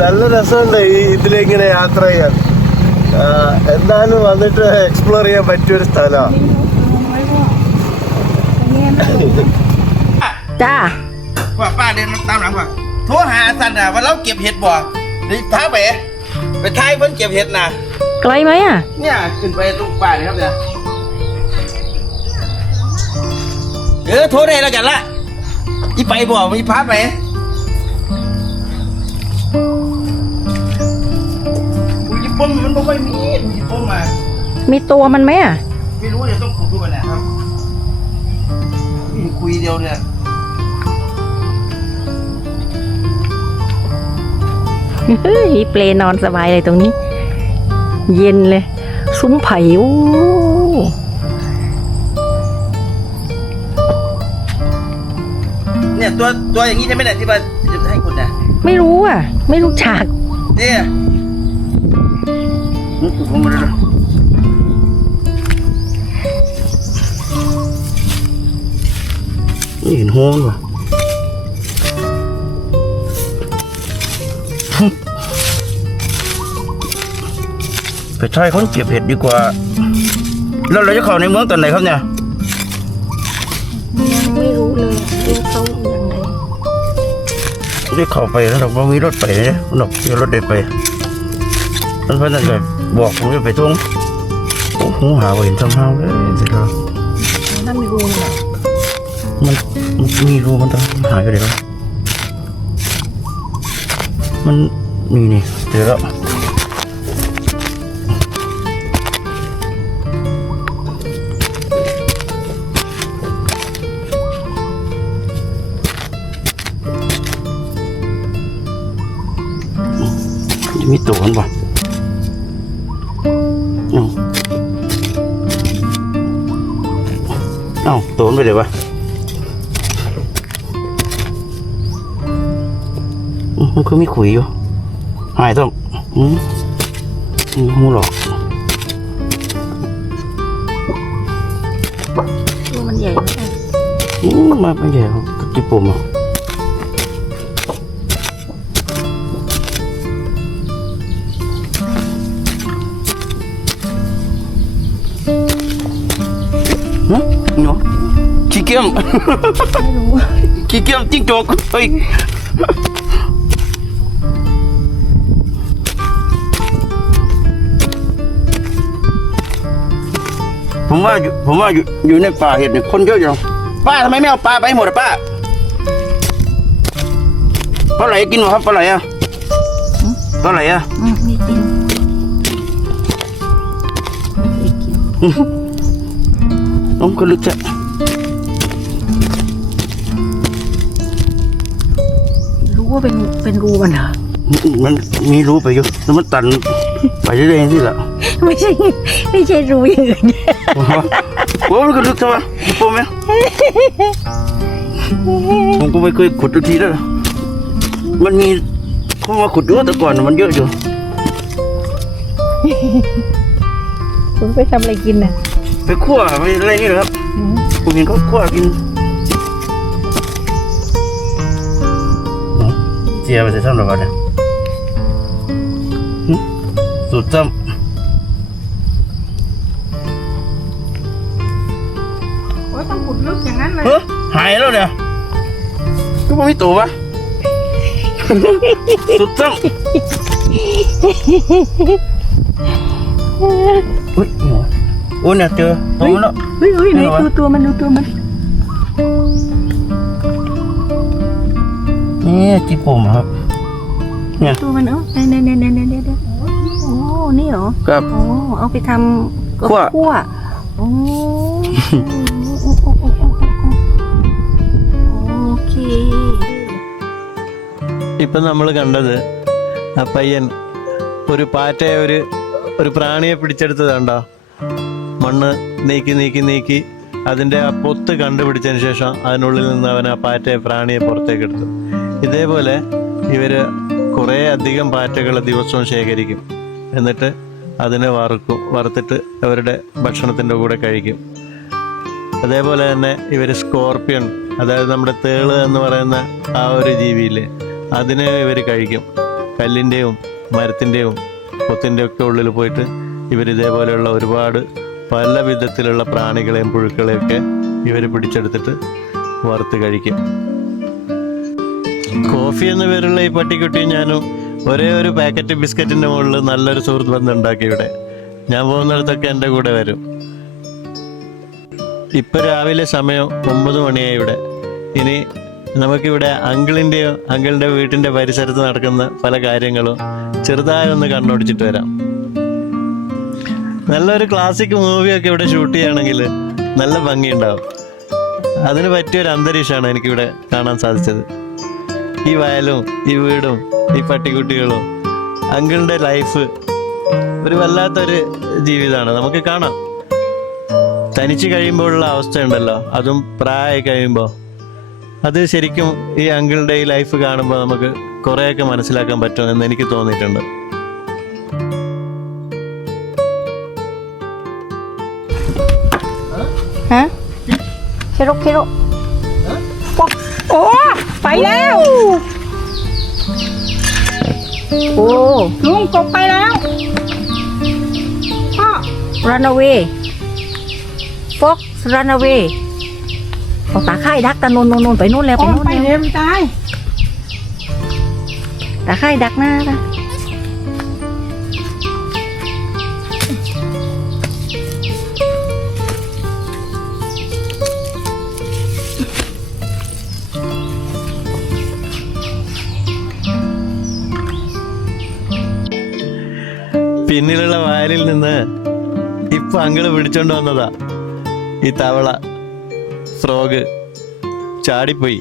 നല്ല രസമുണ്ട് ഈ ഇതിലിങ്ങനെ യാത്ര ചെയ്യാൻ ആ, എന്തായാലും വന്നിട്ട് എക്സ്പ്ലോർ ചെയ്യാൻ പറ്റിയൊരു സ്ഥലമാണ് จ้า ว่าป้าเดินตามหลังว่าโทรหาสันน่ะว่าเราเก็บเห็ดบ่นี่ท้าไปไปท้ายเพิ่นเก็บเห็ดน่ะ ไกลไหมอ่ะ เนี่ยขึ้นไปตรงป่านี่ครับเนี่ยเออโทรได้แล้วกันละอีไปบ่มีพาไป อุ้ยญี่ปุ่นมันบ่ค่อยมีญี่ปุ่นมามีตัวมันไหมอะ ไม่รู้เดี๋ยวต้องขุดดูกันนะครับมีคุยเดียวเนี่ยเฮ้ยเปลนอนสบายเลยตรงนี้ เย็นเลย ซุ้มไผ่อู้เนี่ยตัวตัวอย่างนี้ใช่ไหมเนี่ยที่ว่าจะให้คุณเนี่ยไม่รู้อะ ไม่รู้ฉากเนี่ย นี่ขุดลงมาเลยนะนี่เห็นโฮงว่ะไปใช้คนเก็บเห็ดดีกว่า แล้วเราจะเข้าในเมืองตอนไหนครับเนี่ย ไม่รู้เลยว่าเขายังไงได้เข้าไปแล้วเราไม่มีรถไปเนี่ยนกเดี๋ยวรถเด็ดไปมันเพื่อนนั่นเลย บอกผมจะไปทุ่งโอ้โหหาว่าเห็นทำห้าวเลยเสร็จแล้ว นั่นไม่รู้เลย มันมันมีรูมันต้องหายไปเลยแล้วมันนี่นี่เจอแล้วจะมีตัวมันป่ ตัวมันไปเดี๋ยววะมันคือมีขุยอยู่หายต้องอืมมูหลอกมันใหญ่มอะอืมมาไม่ใหญ่ครับกี่ปุ่มอะฮะเนาะ ขี้เกียจไม่รู้ขี้เกียจจิ้งจกเฮ้ยผมว่าอยู่ผมว่าอยู่อยู่ในป่าเห็ดเนี่ยคนเยอะอยู่ป้าทำไมไม่เอาปลาไปหมดอะป้าปลาไหลกินเหรอครับปลาไหลอะปลาไหลอะอืมนี่กินไม่เคยกินน้องก็ลึกจะ เป็นเป็นรูมันเหรอมันมีรูไปอยู่แล้วมันตันไปเรื่อยๆที่ละไม่ใช่ไม่ใช่รูอย่างอื่นโอ้มันก็ลึกใช่ปะโป้ไหมผมก็ไม่เคยขุดทุกทีแล้วนะมันมีเขามาขุดด้วยแต่ก่อนน่ะมันเยอะอยู่คุณไปทำอะไรกินน่ะ ไปคั่วไปอะไรนี่เหรอครับอืมผมเห็นเขาคั่วกิน เจียไปใส่ซ้ำหรือเปล่าเนี่ยหึสูตรซ้โอ้ยต้องขุดลึกอย่างนั้นเลำยเฮ้ยหายแล้วเนี่ยก็ไม่มีตัววะสุดซ้ำอุ้ยหัวโอ้ยเนี่ยเจอตัวมันแล้วเฮ้ยเฮ้ยไหนไม่รู้วะดูตัวมันดูตัวมัน นี่จีผมครับ เนี่ย ตัวมันเอ้าไหนไหนไหนไหนไหนไหนโอ้นี่เหรอ ครับ โอ้เอาไปทำ คั่ว คั่วโอ้โอเค ഇപ്പം നമ്മൾ കണ്ടത് ആ പയ്യൻ ഒരു പാറ്റയെ ഒരു ഒരു പ്രാണിയെ പിടിച്ചെടുത്തത് കണ്ടോ മണ്ണ് നീക്കി നീക്കി നീക്കി അതിൻ്റെ ആ പൊത്ത് കണ്ടുപിടിച്ചതിന് ശേഷം അതിനുള്ളിൽ നിന്ന് അവൻ ആ പാറ്റയെ പ്രാണിയെ പുറത്തേക്ക് എടുത്തു ഇതേപോലെ ഇവർ കുറേ അധികം പാറ്റകൾ ദിവസവും ശേഖരിക്കും. എന്നിട്ട് അതിനെ വറുക്കും വറുത്തിട്ട് അവരുടെ ഭക്ഷണത്തിന്റെ കൂടെ കഴിക്കും. അതേപോലെ തന്നെ ഇവർ സ്കോർപ്പിയൺ അതായത് നമ്മുടെ തേൾ എന്ന് പറയുന്ന ആ ഒരു ജീവിയില്ലേ അതിനെ ഇവർ കഴിക്കും. കല്ലിന്റെയും മരത്തിന്റെയും കൊത്തിന്റെയൊക്കെ ഉള്ളിൽ പോയിട്ട് ഇവർ ഇതേപോലെയുള്ള ഒരുപാട് പല വിധത്തിലുള്ള പ്രാണികളെയും പുഴുക്കളെയൊക്കെ ഇവർ പിടിച്ചെടുത്തിട്ട് വറുത്ത് കഴിക്കും. കോഫി എന്ന പേരുള്ള ഈ പട്ടിക്കുട്ടി ഞാനും ഒരേ ഒരു പാക്കറ്റ് ബിസ്ക്കറ്റിന്റെ മുകളിൽ നല്ലൊരു സുഹൃത്ത് ബന്ധം ഉണ്ടാക്കി ഇവിടെ. ഞാൻ പോകുന്നിടത്തൊക്കെ എന്റെ കൂടെ വരും. ഇപ്പൊ രാവിലെ സമയം ഒമ്പത് മണിയായി ഇവിടെ. ഇനി നമുക്കിവിടെ അങ്കിളിന്റെയോ അങ്കിളിന്റെ വീട്ടിന്റെ പരിസരത്ത് നടക്കുന്ന പല കാര്യങ്ങളും ചെറുതായി ഒന്ന് കണ്ണോടിച്ചിട്ട് വരാം. നല്ലൊരു ക്ലാസിക് മൂവിയൊക്കെ ഇവിടെ ഷൂട്ട് ചെയ്യുകയാണെങ്കിൽ നല്ല ഭംഗിയുണ്ടാവും. അതിന് പറ്റിയൊരു അന്തരീക്ഷമാണ് എനിക്കിവിടെ കാണാൻ സാധിച്ചത്. ഈ വയലും ഈ വീടും ഈ പട്ടിക്കുട്ടികളും അങ്കിളിന്റെ ലൈഫ് ഒരു വല്ലാത്തൊരു ജീവിതമാണ് നമുക്ക് കാണാം തനിച്ച് കഴിയുമ്പോഴുള്ള അവസ്ഥയുണ്ടല്ലോ അതും പ്രായമായി കഴിയുമ്പോൾ അത് ശരിക്കും ഈ അങ്കിളിന്റെ ഈ ലൈഫ് കാണുമ്പോൾ നമുക്ക് കുറേയൊക്കെ മനസ്സിലാക്കാൻ പറ്റും എന്ന് എനിക്ക് തോന്നിയിട്ടുണ്ട് Hả? Chế rút, ഓ ไปแล้ว โอ้ลุงกบไปแล้วพ่อ รันาเวฟ็อกรันาเวออกตาไข่ดักตะนนนนนไปนู่นแล้วไปนู่นไแล้วเร็ตาย ตาไข่ดักหน้าละ നിന്ന് ഇപ്പൊ അങ്കിള് പിടിച്ചോണ്ട് വന്നതാ ഈ തവള ഫ്രോഗ് ചാടിപ്പോയി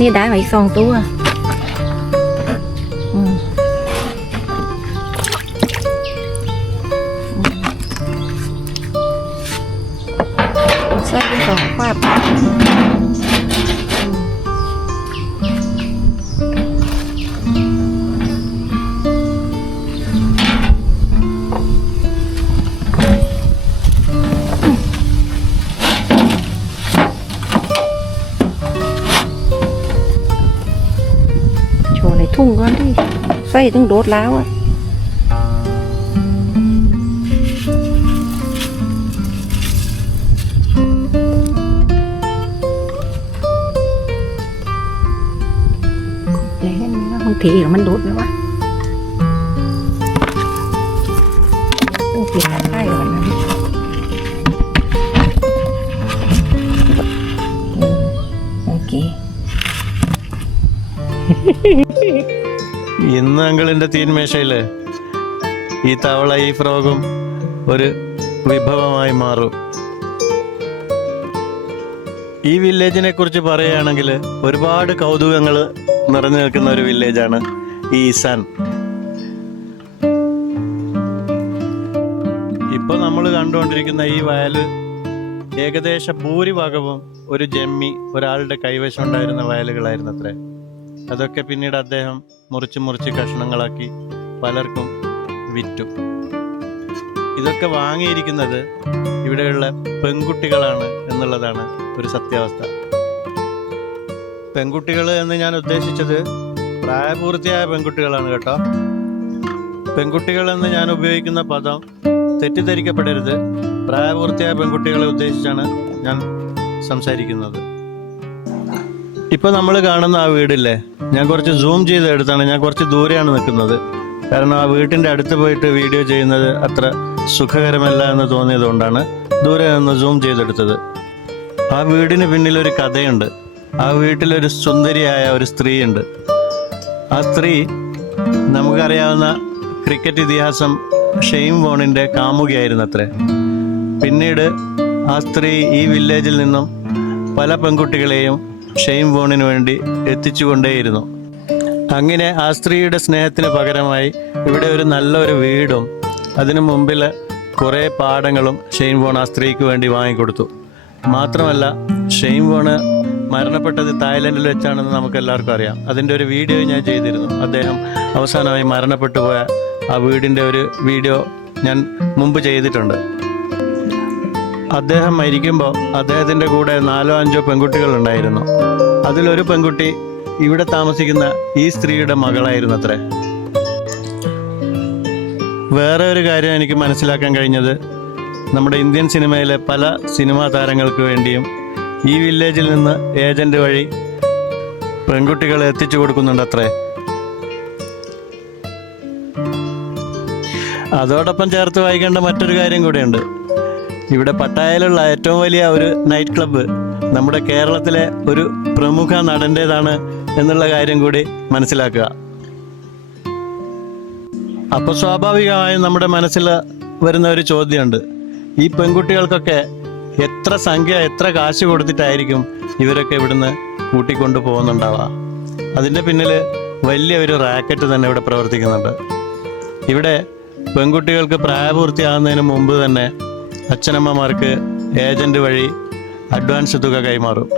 นี่ได้มาอีกสองตัวอืมใส่เป็นสองควาบ ใส่ถึงโดดแล้วอะเลยให้มันว่าบางทีมันโดดไหมวะ ഇന്ന് അങ്കിളിന്റെ തീന്മേശയിൽ. ഈ തവള ഈ ഫ്രോഗും ഒരു വിഭവമായി മാറും. ഈ വില്ലേജിനെ കുറിച്ച് പറയുകയാണെങ്കിൽ ഒരുപാട് കൗതുകങ്ങൾ നിറഞ്ഞു നിൽക്കുന്ന ഒരു വില്ലേജാണ് ഈ ഇസാൻ ഇപ്പൊ നമ്മൾ കണ്ടുകൊണ്ടിരിക്കുന്ന ഈ വയൽ ഏകദേശ ഭൂരിഭാഗവും ഒരു ജമ്മി ഒരാളുടെ കൈവശം ഉണ്ടായിരുന്ന വയലുകളായിരുന്നു അത്രേ അതൊക്കെ പിന്നീട് അദ്ദേഹം മുറിച്ച് മുറിച്ച് കഷ്ണങ്ങളാക്കി പലർക്കും വിറ്റു. ഇതൊക്കെ വാങ്ങിയിരിക്കുന്നത് ഇവിടെയുള്ള പെൺകുട്ടികളാണ് എന്നുള്ളതാണ് ഒരു സത്യാവസ്ഥ. പെൺകുട്ടികൾ എന്ന് ഞാൻ ഉദ്ദേശിച്ചത് പ്രായപൂർത്തിയായ പെൺകുട്ടികളാണ് കേട്ടോ. പെൺകുട്ടികൾ എന്ന് ഞാൻ ഉപയോഗിക്കുന്ന പദം തെറ്റിദ്ധരിക്കപ്പെടരുത്. പ്രായപൂർത്തിയായ പെൺകുട്ടികളെ ഉദ്ദേശിച്ചാണ് ഞാൻ സംസാരിക്കുന്നത്. ഇപ്പൊ നമ്മൾ കാണുന്ന ആ വീടില്ലേ? ഞാൻ കുറച്ച് സൂം ചെയ്ത് എടുത്താണ്. ഞാൻ കുറച്ച് ദൂരെയാണ് നിൽക്കുന്നത്. കാരണം ആ വീട്ടിന്റെ അടുത്ത് പോയിട്ട് വീഡിയോ ചെയ്യുന്നത് അത്ര സുഖകരമല്ല എന്ന് തോന്നിയതുകൊണ്ടാണ് ദൂരെ നിന്ന് സൂം ചെയ്തെടുത്തത്. ആ വീടിന് പിന്നിൽ ഒരു കഥയുണ്ട്. ആ വീട്ടിലൊരു സുന്ദരിയായ ഒരു സ്ത്രീയുണ്ട്. ആ സ്ത്രീ നമുക്കറിയാവുന്ന ക്രിക്കറ്റ് ഇതിഹാസം ഷെയിം വോണിന്റെ കാമുകിയായിരുന്നു അത്രേ പിന്നീട് ആ സ്ത്രീ ഈ വില്ലേജിൽ നിന്നും പല പെൺകുട്ടികളെയും ഷെയ്ം ബോണിന് വേണ്ടി എത്തിച്ചുകൊണ്ടേയിരുന്നു. അങ്ങനെ ആ സ്ത്രീയുടെ സ്നേഹത്തിന് പകരമായി ഇവിടെ ഒരു നല്ലൊരു വീടും അതിനു മുമ്പിൽ കുറേ പാടങ്ങളും ഷെയ്ൻ ബോൺ ആ സ്ത്രീക്ക് വേണ്ടി വാങ്ങിക്കൊടുത്തു. മാത്രമല്ല ഷെയ്ൻ ബോണ് മരണപ്പെട്ടത് തായ്ലൻഡിൽ വെച്ചാണെന്ന് നമുക്ക് എല്ലാവർക്കും അറിയാം. അതിന്റെ ഒരു വീഡിയോ ഞാൻ ചെയ്തിരുന്നു. അദ്ദേഹം അവസാനമായി മരണപ്പെട്ടു പോയ ആ വീടിന്റെ ഒരു വീഡിയോ ഞാൻ മുമ്പ് ചെയ്തിട്ടുണ്ട്. അദ്ദേഹം മരിക്കുമ്പോൾ അദ്ദേഹത്തിന്റെ കൂടെ നാലോ അഞ്ചോ പെൺകുട്ടികൾ ഉണ്ടായിരുന്നു അതിലൊരു പെൺകുട്ടി ഇവിടെ താമസിക്കുന്ന ഈ സ്ത്രീയുടെ മകളായിരുന്നു അത്രേ വേറെ ഒരു കാര്യം എനിക്ക് മനസ്സിലാക്കാൻ കഴിഞ്ഞത് നമ്മുടെ ഇന്ത്യൻ സിനിമയിലെ പല സിനിമാ താരങ്ങൾക്ക് വേണ്ടിയും ഈ വില്ലേജിൽ നിന്ന് ഏജന്റ് വഴി പെൺകുട്ടികളെ എത്തിച്ചു കൊടുക്കുന്നുണ്ട് അത്രേ അതോടൊപ്പം ചേർത്ത് വായിക്കേണ്ട മറ്റൊരു കാര്യം കൂടിയുണ്ട്. ഇവിടെ പട്ടായയിലുള്ള ഏറ്റവും വലിയ ഒരു നൈറ്റ് ക്ലബ്ബ് നമ്മുടെ കേരളത്തിലെ ഒരു പ്രമുഖ നടന്റേതാണ് എന്നുള്ള കാര്യം കൂടി മനസ്സിലാക്കുക. അപ്പൊ സ്വാഭാവികമായും നമ്മുടെ മനസ്സിൽ വരുന്ന ഒരു ചോദ്യമുണ്ട്. ഈ പെൺകുട്ടികൾക്കൊക്കെ എത്ര സംഖ്യ എത്ര കാശ് കൊടുത്തിട്ടായിരിക്കും ഇവരൊക്കെ ഇവിടുന്ന് കൂട്ടിക്കൊണ്ടു പോകുന്നുണ്ടാവുക? അതിന്റെ പിന്നിൽ വലിയ ഒരു റാക്കറ്റ് തന്നെ ഇവിടെ പ്രവർത്തിക്കുന്നുണ്ട്. ഇവിടെ പെൺകുട്ടികൾക്ക് പ്രായപൂർത്തിയാകുന്നതിന് മുമ്പ് തന്നെ അച്ഛനമ്മമാർക്ക് ഏജന്റ് വഴി അഡ്വാൻസ് തുക കൈമാറും.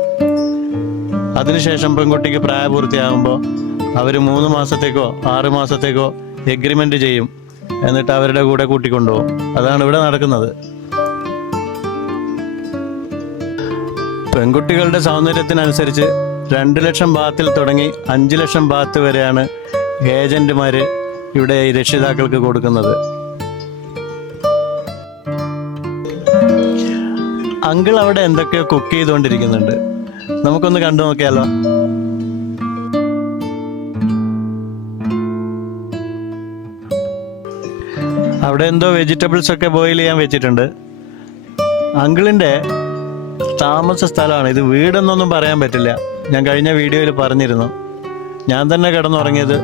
അതിനുശേഷം പെൺകുട്ടിക്ക് പ്രായപൂർത്തിയാകുമ്പോൾ അവർ മൂന്ന് മാസത്തേക്കോ ആറ് മാസത്തേക്കോ എഗ്രിമെന്റ് ചെയ്യും. എന്നിട്ട് അവരുടെ കൂടെ കൂട്ടിക്കൊണ്ടുപോകും. അതാണ് ഇവിടെ നടക്കുന്നത്. പെൺകുട്ടികളുടെ സൗന്ദര്യത്തിനനുസരിച്ച് രണ്ട് ലക്ഷം ബാത്തിൽ തുടങ്ങി അഞ്ച് ലക്ഷം ബാത്ത് വരെയാണ് ഏജന്റുമാർ ഇവിടെ രക്ഷിതാക്കൾക്ക് കൊടുക്കുന്നത്. അങ്കിൾ അവിടെ എന്തൊക്കെയോ കുക്ക് ചെയ്തുകൊണ്ടിരിക്കുന്നുണ്ട്? നമുക്കൊന്ന് കണ്ടു നോക്കിയാലോ? അവിടെ എന്തോ വെജിറ്റബിൾസ് ഒക്കെ ബോയിൽ ചെയ്യാൻ വെച്ചിട്ടുണ്ട്. അങ്കിളിന്റെ താമസ സ്ഥലമാണ്. ഇത് വീടെന്നൊന്നും പറയാൻ പറ്റില്ല. ഞാൻ കഴിഞ്ഞ വീഡിയോയിൽ പറഞ്ഞിരുന്നു. ഞാൻ തന്നെ കിടന്നുറങ്ങിയത്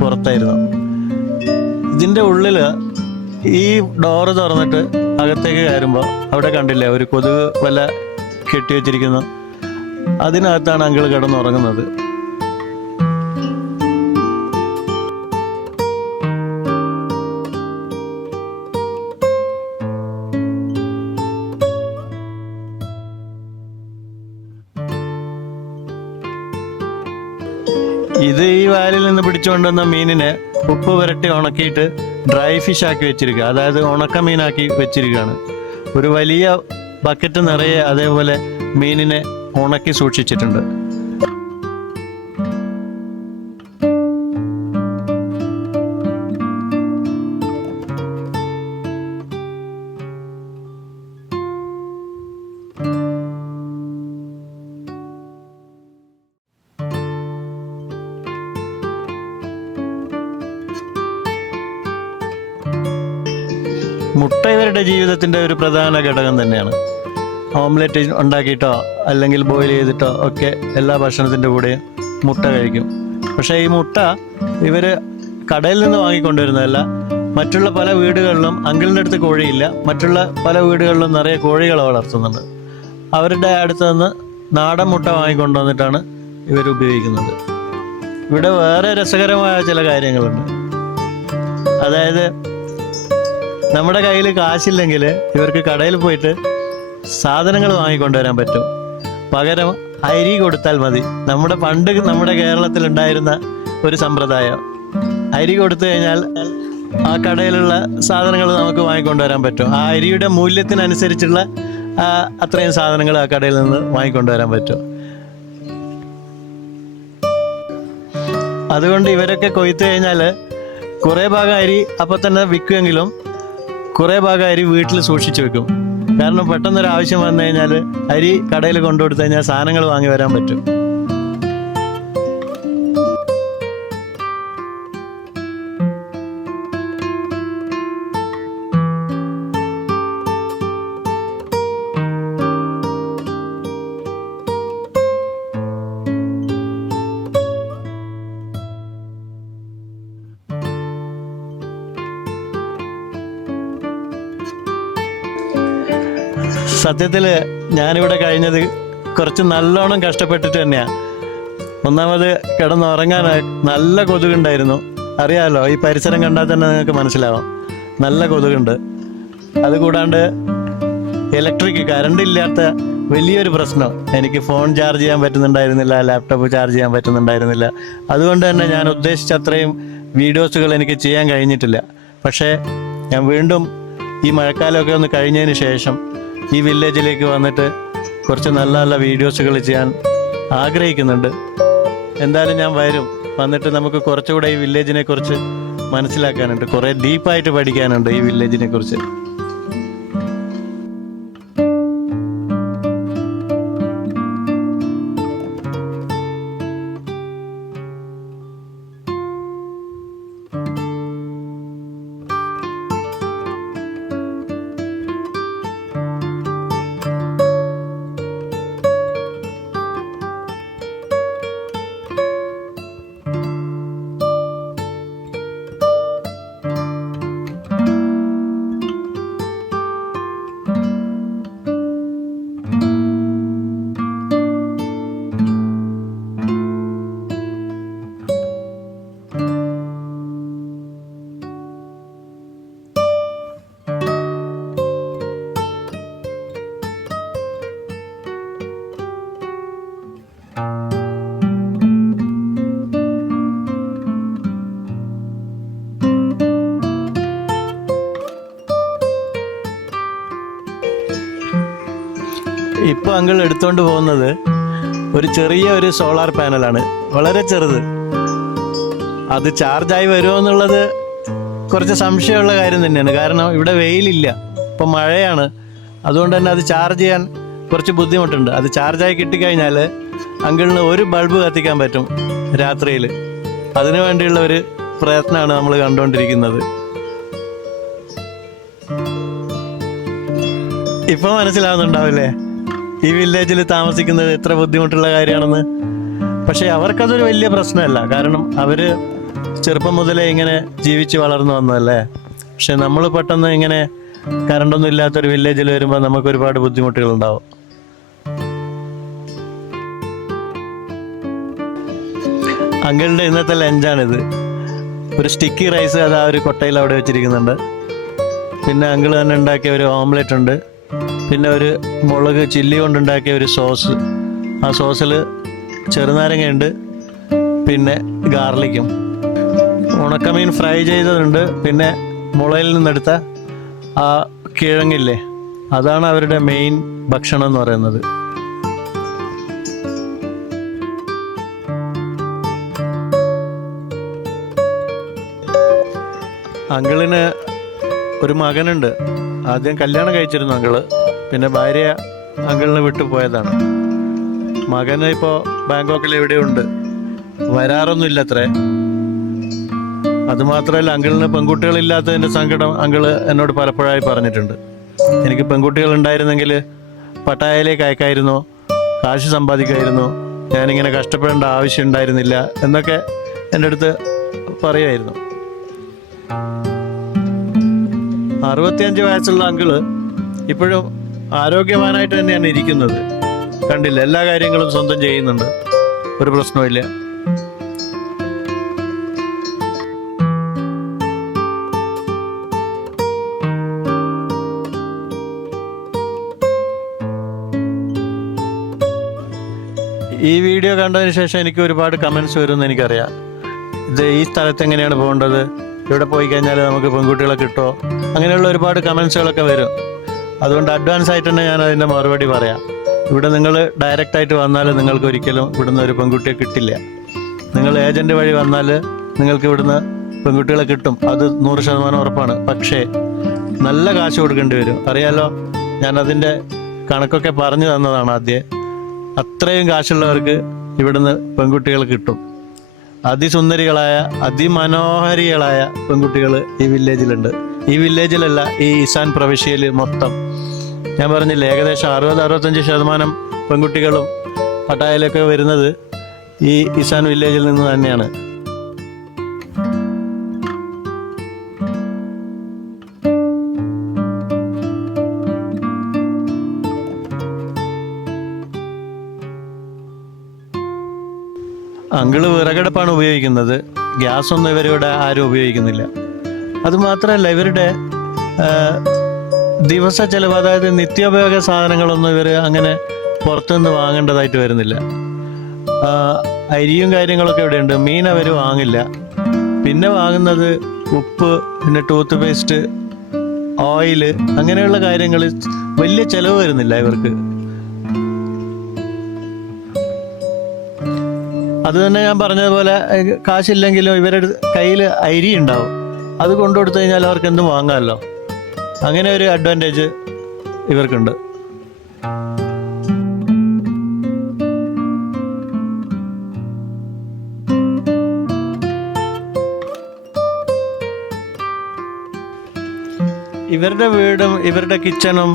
പുറത്തായിരുന്നു. ഇതിന്റെ ഉള്ളിൽ ഈ ഡോറ് തുറന്നിട്ട് അകത്തേക്ക് കയറുമ്പോൾ അവിടെ കണ്ടില്ലേ ഒരു കൊതുക് വല്ല കെട്ടി വെച്ചിരിക്കുന്നു. അതിനകത്താണ് അങ്കിൾ കിടന്നുറങ്ങുന്നത്. ഇത് ഈ വാലിൽ നിന്ന് പിടിച്ചുകൊണ്ടുവന്ന മീനിനെ ഉപ്പ് പുരട്ടി ഉണക്കിയിട്ട് ഡ്രൈ ഫിഷ് ആക്കി വെച്ചിരിക്കുക. അതായത് ഉണക്ക മീനാക്കി വെച്ചിരിക്കുകയാണ്. ഒരു വലിയ ബക്കറ്റ് നിറയെ അതേപോലെ മീനിനെ ഉണക്കി സൂക്ഷിച്ചിട്ടുണ്ട്. മുട്ട ജീവിതത്തിന്റെ ഒരു പ്രധാന ഘടകം തന്നെയാണ്. ഓംലെറ്റ് ഉണ്ടാക്കിയിട്ടോ അല്ലെങ്കിൽ ബോയിൽ ചെയ്തിട്ടോ ഒക്കെ എല്ലാ ഭക്ഷണത്തിന്റെ കൂടെയും മുട്ട കഴിക്കും. പക്ഷേ ഈ മുട്ട ഇവർ കടയിൽ നിന്ന് വാങ്ങിക്കൊണ്ടുവരുന്നതല്ല. മറ്റുള്ള പല വീടുകളിലും അങ്കിളിന്റെ അടുത്ത് കോഴിയില്ല. മറ്റുള്ള പല വീടുകളിലും നിറയെ കോഴികളെ വളർത്തുന്നുണ്ട്. അവരുടെ അടുത്ത് നിന്ന് നാടൻ മുട്ട വാങ്ങിക്കൊണ്ടുവന്നിട്ടാണ് ഇവർ ഉപയോഗിക്കുന്നത്. ഇവിടെ വേറെ രസകരമായ ചില കാര്യങ്ങളുണ്ട്. അതായത് നമ്മുടെ കയ്യിൽ കാശില്ലെങ്കിൽ ഇവർക്ക് കടയിൽ പോയിട്ട് സാധനങ്ങൾ വാങ്ങിക്കൊണ്ടുവരാൻ പറ്റും. പകരം അരി കൊടുത്താൽ മതി. നമ്മുടെ പണ്ട് നമ്മുടെ കേരളത്തിൽ ഉണ്ടായിരുന്ന ഒരു സമ്പ്രദായം. അരി കൊടുത്തു കഴിഞ്ഞാൽ ആ കടയിലുള്ള സാധനങ്ങൾ നമുക്ക് വാങ്ങിക്കൊണ്ടുവരാൻ പറ്റും. ആ അരിയുടെ മൂല്യത്തിനനുസരിച്ചുള്ള അത്രയും സാധനങ്ങൾ ആ കടയിൽ നിന്ന് വാങ്ങിക്കൊണ്ടുവരാൻ പറ്റും. അതുകൊണ്ട് ഇവരൊക്കെ കൊയ്ത്തു കഴിഞ്ഞാൽ കുറേ ഭാഗം അരി അപ്പം തന്നെ വിൽക്കുമെങ്കിലും കുറേ ഭാഗം അരി വീട്ടിൽ സൂക്ഷിച്ചു വെക്കും. കാരണം പെട്ടെന്നൊരു ആവശ്യം വന്നു കഴിഞ്ഞാൽ അരി കടയിൽ കൊണ്ടുകൊടുത്തു കഴിഞ്ഞാൽ സാധനങ്ങൾ വാങ്ങി വരാൻ പറ്റും. സത്യത്തിൽ ഞാനിവിടെ കഴിഞ്ഞത് കുറച്ച് നല്ലോണം കഷ്ടപ്പെട്ടിട്ട് തന്നെയാണ് ഒന്നാമത് കിടന്നുറങ്ങാൻ നല്ല കൊതുകുണ്ടായിരുന്നു. അറിയാമല്ലോ ഈ പരിസരം കണ്ടാൽ തന്നെ നിങ്ങൾക്ക് മനസ്സിലാവും. നല്ല കൊതുകുണ്ട്. അതുകൂടാണ്ട് ഇലക്ട്രിക് കറണ്ട് ഇല്ലാത്ത വലിയൊരു പ്രശ്നം. എനിക്ക് ഫോൺ ചാർജ് ചെയ്യാൻ പറ്റുന്നുണ്ടായിരുന്നില്ല ലാപ്ടോപ്പ് ചാർജ് ചെയ്യാൻ പറ്റുന്നുണ്ടായിരുന്നില്ല. അതുകൊണ്ട് തന്നെ ഞാൻ ഉദ്ദേശിച്ച അത്രയും വീഡിയോസുകൾ എനിക്ക് ചെയ്യാൻ കഴിഞ്ഞിട്ടില്ല. പക്ഷേ ഞാൻ വീണ്ടും ഈ മഴക്കാലമൊക്കെ ഒന്ന് കഴിഞ്ഞതിന് ശേഷം ഈ വില്ലേജിലേക്ക് വന്നിട്ട് കുറച്ച് നല്ല നല്ല വീഡിയോസുകൾ ചെയ്യാൻ ആഗ്രഹിക്കുന്നുണ്ട്. എന്തായാലും ഞാൻ വരും. വന്നിട്ട് നമുക്ക് കുറച്ചുകൂടെ ഈ വില്ലേജിനെ കുറിച്ച് മനസ്സിലാക്കാനുണ്ട്. കുറേ ഡീപ്പായിട്ട് പഠിക്കാനുണ്ട് ഈ വില്ലേജിനെ കുറിച്ച്. ഇപ്പോൾ എടുത്തോണ്ട് പോകുന്നത് ഒരു ചെറിയ ഒരു സോളാർ പാനലാണ്. വളരെ ചെറുത്. അത് ചാർജായി വരുമോ എന്നുള്ളത് കുറച്ച് സംശയമുള്ള കാര്യം തന്നെയാണ്. കാരണം ഇവിടെ വെയിലില്ല. ഇപ്പം മഴയാണ്. അതുകൊണ്ട് തന്നെ അത് ചാർജ് ചെയ്യാൻ കുറച്ച് ബുദ്ധിമുട്ടുണ്ട്. അത് ചാർജായി കിട്ടിക്കഴിഞ്ഞാൽ അങ്കിളിന് ഒരു ബൾബ് കത്തിക്കാൻ പറ്റും രാത്രിയിൽ അതിനു വേണ്ടിയുള്ള ഒരു പ്രയത്നമാണ് നമ്മൾ കണ്ടുകൊണ്ടിരിക്കുന്നത്. ഇപ്പൊ മനസ്സിലാവുന്നുണ്ടാവില്ലേ? ഈ വില്ലേജിൽ താമസിക്കുന്നത് എത്ര ബുദ്ധിമുട്ടുള്ള കാര്യമാണെന്ന്. പക്ഷേ അവർക്കതൊരു വലിയ പ്രശ്നമല്ല. കാരണം അവർ ചെറുപ്പം മുതലേ ഇങ്ങനെ ജീവിച്ച് വളർന്നു വന്നതല്ലേ? പക്ഷെ നമ്മൾ പെട്ടെന്ന് ഇങ്ങനെ കറണ്ടൊന്നും ഇല്ലാത്തൊരു വില്ലേജിൽ വരുമ്പോൾ നമുക്ക് ഒരുപാട് ബുദ്ധിമുട്ടുകൾ ഉണ്ടാവും അങ്കിളിന്റെ ഇന്നത്തെ ലഞ്ചാണിത്. ഒരു സ്റ്റിക്കി റൈസ് അത് ആ ഒരു കൊട്ടയിൽ അവിടെ വെച്ചിരിക്കുന്നുണ്ട്. പിന്നെ അങ്കിൾ തന്നെ ഉണ്ടാക്കിയ ഒരു ഓംലെറ്റ് ഉണ്ട്. പിന്നെ ഒരു മുളക് ചില്ലി കൊണ്ടുണ്ടാക്കിയ ഒരു സോസ്. ആ സോസിൽ ചെറുനാരങ്ങയുണ്ട് പിന്നെ ഗാർലിക്കും. ഉണക്കമീൻ ഫ്രൈ ചെയ്തതുണ്ട് പിന്നെ മുളയിൽ നിന്നെടുത്ത ആ കിഴങ്ങില്ലേ അതാണ് അവരുടെ മെയിൻ ഭക്ഷണം എന്ന് പറയുന്നത്. അങ്കിളിന് ഒരു മകനുണ്ട്. ആദ്യം കല്യാണം കഴിച്ചിരുന്നു അങ്കിൾ. പിന്നെ ഭാര്യ അങ്കിളിനെ വിട്ടു പോയതാണ്. മകന് ഇപ്പോൾ ബാങ്കോക്കിൽ എവിടെയുണ്ട്? വരാറൊന്നുമില്ല അത്രേ അതുമാത്രമല്ല അങ്കിളിന് പെൺകുട്ടികളില്ലാത്തതിന്റെ സങ്കടം അങ്കിൾ എന്നോട് പലപ്പോഴായി പറഞ്ഞിട്ടുണ്ട്. എനിക്ക് പെൺകുട്ടികൾ ഉണ്ടായിരുന്നെങ്കിൽ പട്ടായയിലേക്ക് അയക്കായിരുന്നു കാശ് സമ്പാദിക്കായിരുന്നു ഞാനിങ്ങനെ കഷ്ടപ്പെടേണ്ട ആവശ്യം ഉണ്ടായിരുന്നില്ല എന്നൊക്കെ എന്റെ അടുത്ത് പറയുമായിരുന്നു. അറുപത്തിയഞ്ച് വയസ്സുള്ള അങ്കിൾ ഇപ്പോഴും ആരോഗ്യവാനായിട്ട് തന്നെയാണ് ഇരിക്കുന്നത്. കണ്ടില്ല എല്ലാ കാര്യങ്ങളും സ്വന്തം ചെയ്യുന്നുണ്ട്. ഒരു പ്രശ്നവുമില്ല. ഈ വീഡിയോ കണ്ടതിന് ശേഷം എനിക്ക് ഒരുപാട് കമൻസ് വരുമെന്ന് എനിക്കറിയാം. ഇത് ഈ സ്ഥലത്ത് എങ്ങനെയാണ് പോകേണ്ടത്? ഇവിടെ പോയി കഴിഞ്ഞാൽ നമുക്ക് പെൺകുട്ടികളെ കിട്ടുമോ അങ്ങനെയുള്ള ഒരുപാട് കമൻസുകളൊക്കെ വരും. അതുകൊണ്ട് അഡ്വാൻസ് ആയിട്ട് തന്നെ ഞാൻ അതിന്റെ മറുപടി പറയാം. ഇവിടെ നിങ്ങൾ ഡയറക്റ്റ് ആയിട്ട് വന്നാൽ നിങ്ങൾക്ക് ഒരിക്കലും ഇവിടുന്ന് ഒരു പെൺകുട്ടിയെ കിട്ടില്ല. നിങ്ങൾ ഏജന്റ് വഴി വന്നാൽ നിങ്ങൾക്ക് ഇവിടുന്ന് പെൺകുട്ടികളെ കിട്ടും. അത് നൂറ് ശതമാനം ഉറപ്പാണ്. പക്ഷേ നല്ല കാശ് കൊടുക്കേണ്ടി വരും. അറിയാലോ? ഞാനതിന്റെ കണക്കൊക്കെ പറഞ്ഞു തന്നതാണ് ആദ്യം. അത്രയും കാശുള്ളവർക്ക് ഇവിടുന്ന് പെൺകുട്ടികൾ കിട്ടും. അതിസുന്ദരികളായ അതിമനോഹരികളായ പെൺകുട്ടികൾ ഈ വില്ലേജിലുണ്ട് ഈ വില്ലേജിലല്ല ഈ ഇസാൻ പ്രവിശ്യയിൽ മൊത്തം. ഞാൻ പറഞ്ഞില്ലേ ഏകദേശം അറുപത് അറുപത്തഞ്ച് ശതമാനം പെൺകുട്ടികളും പട്ടായയിലൊക്കെ വരുന്നത് ഈ ഇസാൻ വില്ലേജിൽ നിന്ന് തന്നെയാണ്. അങ്കിൾ വിറകടുപ്പാണ് ഉപയോഗിക്കുന്നത്. ഗ്യാസ് ഒന്നും ഇവരിവിടെ ആരും ഉപയോഗിക്കുന്നില്ല. അതുമാത്രമല്ല ഇവരുടെ ദിവസ ചെലവ് അതായത് നിത്യോപയോഗ സാധനങ്ങളൊന്നും ഇവർ അങ്ങനെ പുറത്തുനിന്ന് വാങ്ങേണ്ടതായിട്ട് വരുന്നില്ല. അരിയും കാര്യങ്ങളൊക്കെ ഇവിടെയുണ്ട്. മീൻ അവർ വാങ്ങില്ല. പിന്നെ വാങ്ങുന്നത് ഉപ്പ് പിന്നെ ടൂത്ത് പേസ്റ്റ് ഓയിൽ അങ്ങനെയുള്ള കാര്യങ്ങൾ വലിയ ചെലവ് വരുന്നില്ല ഇവർക്ക്. അത് തന്നെ ഞാൻ പറഞ്ഞതുപോലെ കാശില്ലെങ്കിലും ഇവരുടെ കയ്യിൽ അരി ഉണ്ടാവും. അത് കൊണ്ടു കൊടുത്തു കഴിഞ്ഞാൽ അവർക്ക് എന്തും വാങ്ങാമല്ലോ. അങ്ങനെ ഒരു അഡ്വാന്റേജ് ഇവർക്കുണ്ട്. ഇവരുടെ വീടും ഇവരുടെ കിച്ചണും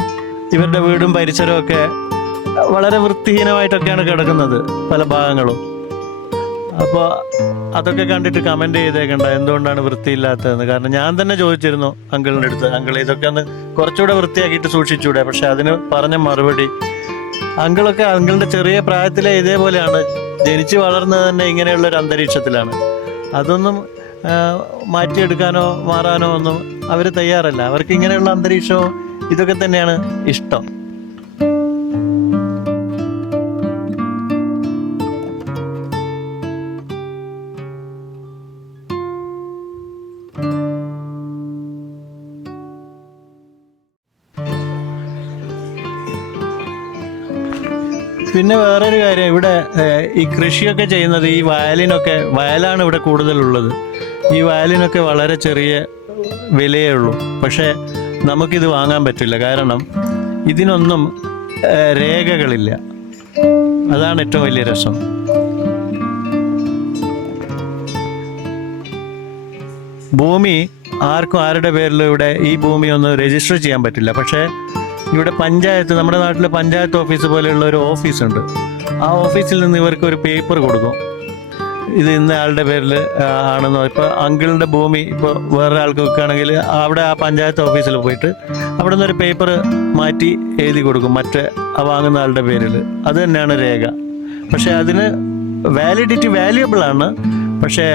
ഇവരുടെ വീടും പരിസരവും ഒക്കെ വളരെ വൃത്തിഹീനമായിട്ടൊക്കെയാണ് കിടക്കുന്നത് പല ഭാഗങ്ങളും. അപ്പോൾ അതൊക്കെ കണ്ടിട്ട് കമന്റ് ചെയ്തേക്കണ്ട. എന്തുകൊണ്ടാണ് വൃത്തിയില്ലാത്തതെന്ന്? കാരണം ഞാൻ തന്നെ ചോദിച്ചിരുന്നു അങ്കിളിന്റെ അടുത്ത്. അങ്കിൾ ഇതൊക്കെ ഒന്ന് കുറച്ചുകൂടെ വൃത്തിയാക്കിയിട്ട് സൂക്ഷിച്ചൂടെ. പക്ഷെ അതിന് പറഞ്ഞ മറുപടി അങ്കിളൊക്കെ അങ്കിളിന്റെ ചെറിയ പ്രായത്തിലെ ഇതേപോലെയാണ്. ജനിച്ചു വളർന്നത് തന്നെ ഇങ്ങനെയുള്ള ഒരു അന്തരീക്ഷത്തിലാണ്. അതൊന്നും മാറ്റിയെടുക്കാനോ മാറാനോ ഒന്നും അവർ തയ്യാറല്ല. അവർക്ക് ഇങ്ങനെയുള്ള അന്തരീക്ഷവും ഇതൊക്കെ തന്നെയാണ് ഇഷ്ടം. പിന്നെ വേറൊരു കാര്യം ഇവിടെ ഈ കൃഷിയൊക്കെ ചെയ്യുന്നത് ഈ വയലിനൊക്കെ വയലാണ് ഇവിടെ കൂടുതലുള്ളത്. ഈ വയലിനൊക്കെ വളരെ ചെറിയ വിലയേ ഉള്ളൂ. പക്ഷേ നമുക്കിത് വാങ്ങാൻ പറ്റില്ല. കാരണം ഇതിനൊന്നും രേഖകളില്ല. അതാണ് ഏറ്റവും വലിയ രസം. ഭൂമി ആർക്കും ആരുടെ പേരിലും ഇവിടെ ഈ ഭൂമി ഒന്ന് രജിസ്റ്റർ ചെയ്യാൻ പറ്റില്ല. പക്ഷേ ഇവിടെ പഞ്ചായത്ത് നമ്മുടെ നാട്ടിലെ പഞ്ചായത്ത് ഓഫീസ് പോലെയുള്ള ഒരു ഓഫീസുണ്ട്. ആ ഓഫീസിൽ നിന്ന് ഇവർക്ക് ഒരു പേപ്പർ കൊടുക്കും. ഇത് ഇന്ന ആളുടെ പേരിൽ ആണെന്നോ ഇപ്പോൾ അങ്കിളിന്റെ ഭൂമി ഇപ്പോൾ വേറെ ആൾക്ക് വെക്കുകയാണെങ്കിൽ അവിടെ ആ പഞ്ചായത്ത് ഓഫീസിൽ പോയിട്ട് അവിടെ നിന്നൊരു പേപ്പർ മാറ്റി എഴുതി കൊടുക്കും മറ്റേ ആ വാങ്ങുന്ന ആളുടെ പേരിൽ അത് തന്നെയാണ് രേഖ. പക്ഷേ അതിന് വാലിഡിറ്റി വാല്യുബിൾ ആണ്. പക്ഷേ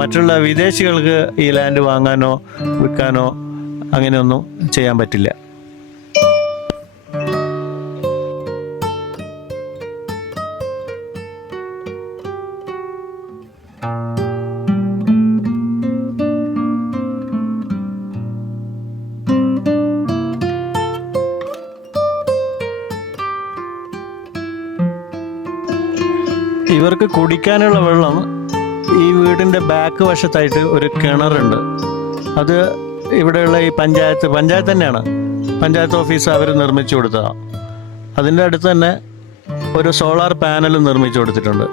മറ്റുള്ള വിദേശികൾക്ക് ഈ ലാൻഡ് വാങ്ങാനോ വിൽക്കാനോ അങ്ങനെയൊന്നും ചെയ്യാൻ പറ്റില്ല. ഇവർക്ക് കുടിക്കാനുള്ള വെള്ളം ഈ വീടിന്റെ ബാക്ക് വശത്തായിട്ട് ഒരു കിണറുണ്ട്. അത് ഇവിടെയുള്ള ഈ പഞ്ചായത്ത് പഞ്ചായത്ത് തന്നെയാണ്. പഞ്ചായത്ത് ഓഫീസ് അവർ നിർമ്മിച്ചു കൊടുത്തതാണ് അതിന്റെ അടുത്ത് തന്നെ ഒരു സോളാർ പാനൽ നിർമ്മിച്ചു കൊടുത്തിട്ടുണ്ട്.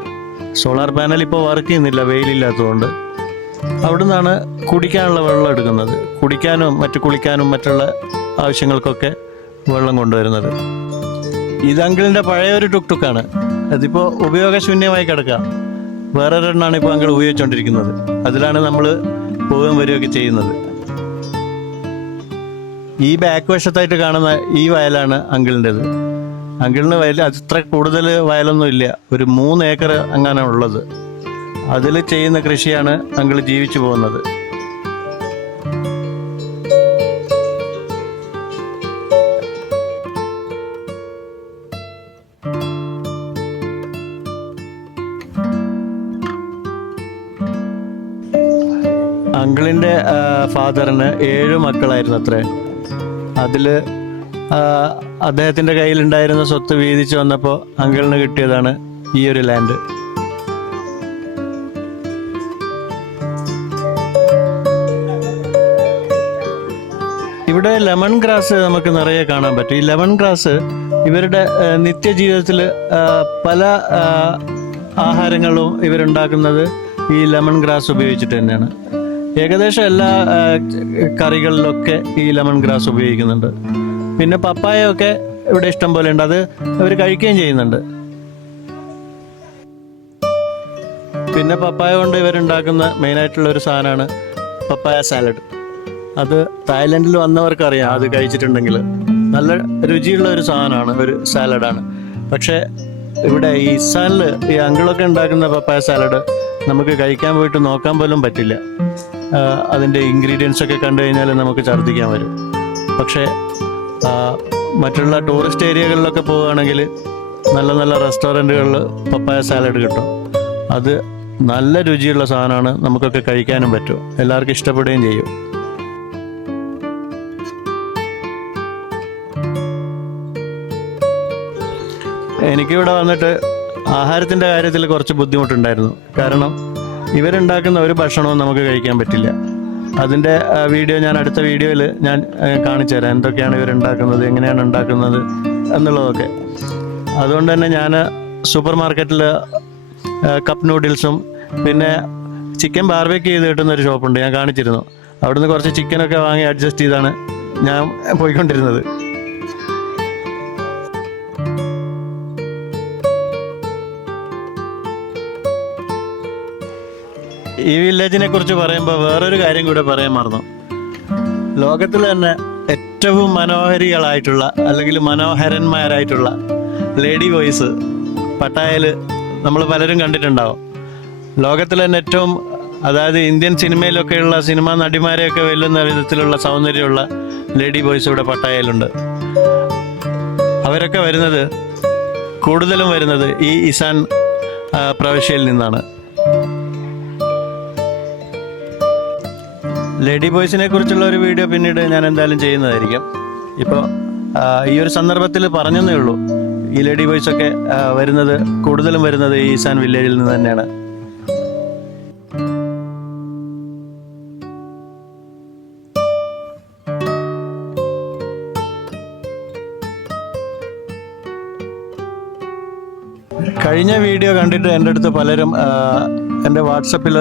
സോളാർ പാനൽ ഇപ്പോൾ വർക്ക് ചെയ്യുന്നില്ല വെയിലില്ലാത്തതുകൊണ്ട്. അവിടെ നിന്നാണ് കുടിക്കാനുള്ള വെള്ളം എടുക്കുന്നത്. കുടിക്കാനും മറ്റു കുളിക്കാനും മറ്റുള്ള ആവശ്യങ്ങൾക്കൊക്കെ വെള്ളം കൊണ്ടുവരുന്നത്. ഇത് അങ്കിളിന്റെ പഴയ ഒരു ടുക് ടുക്കാണ് അതിപ്പോ ഉപയോഗശൂന്യമായി കിടക്കാം വേറൊരെണ്ണാണ് ഇപ്പോൾ അങ്ങനെ ഉപയോഗിച്ചുകൊണ്ടിരിക്കുന്നത് അതിലാണ് നമ്മൾ പോവുകയും വരികയൊക്കെ ചെയ്യുന്നത്. ഈ ബാക്ക് വശത്തായിട്ട് കാണുന്ന ഈ വയലാണ് അങ്കിളിന്റെത്. അങ്കിളിന് വയൽ അത്ര കൂടുതൽ വയലൊന്നും ഇല്ല. ഒരു മൂന്ന് ഏക്കർ അങ്ങനെ ഉള്ളത്. അതിൽ ചെയ്യുന്ന കൃഷിയാണ് അങ്കിൾ ജീവിച്ചു പോകുന്നത്. അങ്കിളിന്റെ ഫാദറിന് ഏഴ് മക്കളായിരുന്നു അത്രേ. അതിൽ അദ്ദേഹത്തിന്റെ കയ്യിലുണ്ടായിരുന്ന സ്വത്ത് വീതിച്ച് വന്നപ്പോൾ അങ്കിളിന് കിട്ടിയതാണ് ഈ ഒരു ലാൻഡ്. ഇവിടെ ലെമൺ ഗ്രാസ് നമുക്ക് നിറയെ കാണാൻ പറ്റും. ഈ ലെമൺ ഗ്രാസ് ഇവരുടെ നിത്യജീവിതത്തിൽ പല ആഹാരങ്ങളും ഇവരുണ്ടാക്കുന്നത് ഈ ലെമൺ ഗ്രാസ് ഉപയോഗിച്ചിട്ട് തന്നെയാണ്. ഏകദേശം എല്ലാ കറികളിലൊക്കെ ഈ ലെമൺ ഗ്രാസ് ഉപയോഗിക്കുന്നുണ്ട്. പിന്നെ പപ്പായൊക്കെ ഇവിടെ ഇഷ്ടം പോലെ ഉണ്ട്. അത് അവർ കഴിക്കുകയും ചെയ്യുന്നുണ്ട്. പിന്നെ പപ്പായ കൊണ്ട് ഇവരുണ്ടാക്കുന്ന മെയിനായിട്ടുള്ള ഒരു സാധനമാണ് പപ്പായ സാലഡ്. അത് തായ്ലൻഡിൽ വന്നവർക്ക് അറിയാം അത് കഴിച്ചിട്ടുണ്ടെങ്കിൽ. നല്ല രുചിയുള്ള ഒരു സാധനമാണ് ഒരു സാലഡാണ്. പക്ഷേ ഇവിടെ ഈ സാലഡ് ഈ അങ്കിളൊക്കെ ഉണ്ടാക്കുന്ന പപ്പായ സാലഡ് നമുക്ക് കഴിക്കാൻ പോയിട്ട് നോക്കാൻ പോലും പറ്റില്ല. അതിന്റെ ഇൻഗ്രീഡിയൻസ് ഒക്കെ കണ്ടു കഴിഞ്ഞാൽ നമുക്ക് ഛർദ്ദിക്കാൻ വരും. പക്ഷേ മറ്റുള്ള ടൂറിസ്റ്റ് ഏരിയകളിലൊക്കെ പോവുകയാണെങ്കിൽ നല്ല നല്ല റെസ്റ്റോറന്റുകളിൽ പപ്പായ സാലഡ് കിട്ടും. അത് നല്ല രുചിയുള്ള സാധനമാണ് നമുക്കൊക്കെ കഴിക്കാനും പറ്റും. എല്ലാവർക്കും ഇഷ്ടപ്പെടുകയും ചെയ്യും. എനിക്കിവിടെ വന്നിട്ട് ആഹാരത്തിന്റെ കാര്യത്തിൽ കുറച്ച് ബുദ്ധിമുട്ടുണ്ടായിരുന്നു. കാരണം ഇവരുണ്ടാക്കുന്ന ഒരു ഭക്ഷണവും നമുക്ക് കഴിക്കാൻ പറ്റില്ല. അതിന്റെ വീഡിയോ ഞാൻ അടുത്ത വീഡിയോയിൽ ഞാൻ കാണിച്ചു തരാം. എന്തൊക്കെയാണ് ഇവരുണ്ടാക്കുന്നത് എങ്ങനെയാണ് ഉണ്ടാക്കുന്നത് എന്നുള്ളതൊക്കെ. അതുകൊണ്ട് തന്നെ ഞാൻ സൂപ്പർ മാർക്കറ്റിൽ കപ്പ് നൂഡിൽസും പിന്നെ ചിക്കൻ ബാർബേക്ക് ചെയ്ത് കിട്ടുന്ന ഒരു ഷോപ്പുണ്ട്. ഞാൻ കാണിച്ചിരുന്നു. അവിടുന്ന് കുറച്ച് ചിക്കനൊക്കെ വാങ്ങി അഡ്ജസ്റ്റ് ചെയ്താണ് ഞാൻ പോയിക്കൊണ്ടിരുന്നത്. ഈ വില്ലേജിനെ കുറിച്ച് പറയുമ്പോൾ വേറൊരു കാര്യം കൂടെ പറയാൻ മറന്നു. ലോകത്തിൽ തന്നെ ഏറ്റവും മനോഹരികളായിട്ടുള്ള അല്ലെങ്കിൽ മനോഹരന്മാരായിട്ടുള്ള ലേഡി വോയിസ് പട്ടായൽ നമ്മൾ പലരും കണ്ടിട്ടുണ്ടാവും. ലോകത്തിൽ തന്നെ ഏറ്റവും അതായത് ഇന്ത്യൻ സിനിമയിലൊക്കെയുള്ള സിനിമാ നടിമാരെയൊക്കെ വെല്ലുന്ന വിധത്തിലുള്ള സൗന്ദര്യമുള്ള ലേഡി ബോയ്സ് ഇവിടെ പട്ടായയിലുണ്ട്. അവരൊക്കെ വരുന്നത് കൂടുതലും വരുന്നത് ഈ ഇസാൻ പ്രവിശ്യയിൽ നിന്നാണ്. ലേഡി ബോയ്സിനെ കുറിച്ചുള്ള ഒരു വീഡിയോ പിന്നീട് ഞാൻ എന്തായാലും ചെയ്യുന്നതായിരിക്കും. ഇപ്പോൾ ഈ ഒരു സന്ദർഭത്തിൽ പറഞ്ഞതേ ഉള്ളൂ. ഈ ലേഡി ബോയ്സ് ഒക്കെ വരുന്നത് കൂടുതലും വരുന്നത് ഈസാൻ വില്ലേജിൽ നിന്ന് തന്നെയാണ്. കഴിഞ്ഞ വീഡിയോ കണ്ടിട്ട് എന്റെ അടുത്ത് പലരും എന്റെ വാട്സപ്പിൽ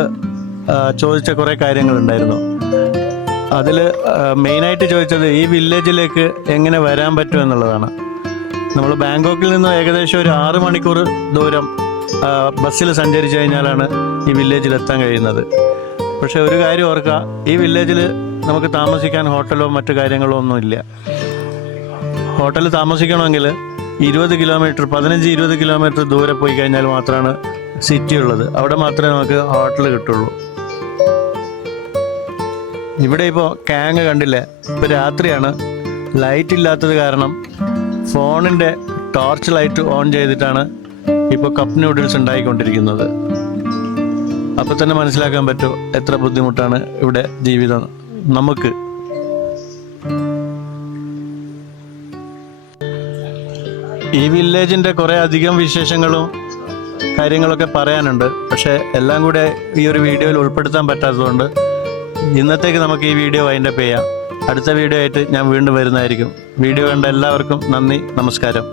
ചോദിച്ച കുറേ കാര്യങ്ങളുണ്ടായിരുന്നു. അതിൽ മെയിനായിട്ട് ചോദിച്ചത് ഈ വില്ലേജിലേക്ക് എങ്ങനെ വരാൻ പറ്റും എന്നുള്ളതാണ്. നമ്മൾ ബാങ്കോക്കിൽ നിന്ന് ഏകദേശം ഒരു ആറ് മണിക്കൂർ ദൂരം ബസ്സിൽ സഞ്ചരിച്ചു കഴിഞ്ഞാലാണ് ഈ വില്ലേജിൽ എത്താൻ കഴിയുന്നത്. പക്ഷേ ഒരു കാര്യം ഓർക്കുക ഈ വില്ലേജിൽ നമുക്ക് താമസിക്കാൻ ഹോട്ടലോ മറ്റു കാര്യങ്ങളോ ഒന്നുമില്ല ഹോട്ടലിൽ താമസിക്കണമെങ്കിൽ ഇരുപത് കിലോമീറ്റർ പതിനഞ്ച് ഇരുപത് കിലോമീറ്റർ ദൂരെ പോയി കഴിഞ്ഞാൽ മാത്രമാണ് സിറ്റി ഉള്ളത്. അവിടെ മാത്രമേ നമുക്ക് ഹോട്ടൽ കിട്ടുള്ളൂ. ഇവിടെ ഇപ്പോൾ കാങ് കണ്ടില്ലേ? ഇപ്പോൾ രാത്രിയാണ്. ലൈറ്റ് ഇല്ലാത്തത് കാരണം ഫോണിന്റെ ടോർച്ച് ലൈറ്റ് ഓൺ ചെയ്തിട്ടാണ് ഇപ്പോൾ കപ്പ് നൂഡിൽസ് ഉണ്ടായിക്കൊണ്ടിരിക്കുന്നത്. അപ്പോൾ തന്നെ മനസ്സിലാക്കാൻ പറ്റും എത്ര ബുദ്ധിമുട്ടാണ് ഇവിടെ ജീവിതം നമുക്ക്. ഈ വില്ലേജിന്റെ കുറേ അധികം വിശേഷങ്ങളും കാര്യങ്ങളൊക്കെ പറയാനുണ്ട്. പക്ഷേ എല്ലാം കൂടെ ഈ ഒരു വീഡിയോയിൽ ഉൾപ്പെടുത്താൻ പറ്റാത്തതുകൊണ്ട് ഇന്നത്തേക്ക് നമുക്ക് ഈ വീഡിയോ വൈൻഡപ്പ് ചെയ്യാം. അടുത്ത വീഡിയോ ആയിട്ട് ഞാൻ വീണ്ടും വരുന്നതായിരിക്കും. വീഡിയോ കണ്ട എല്ലാവർക്കും നന്ദി നമസ്കാരം.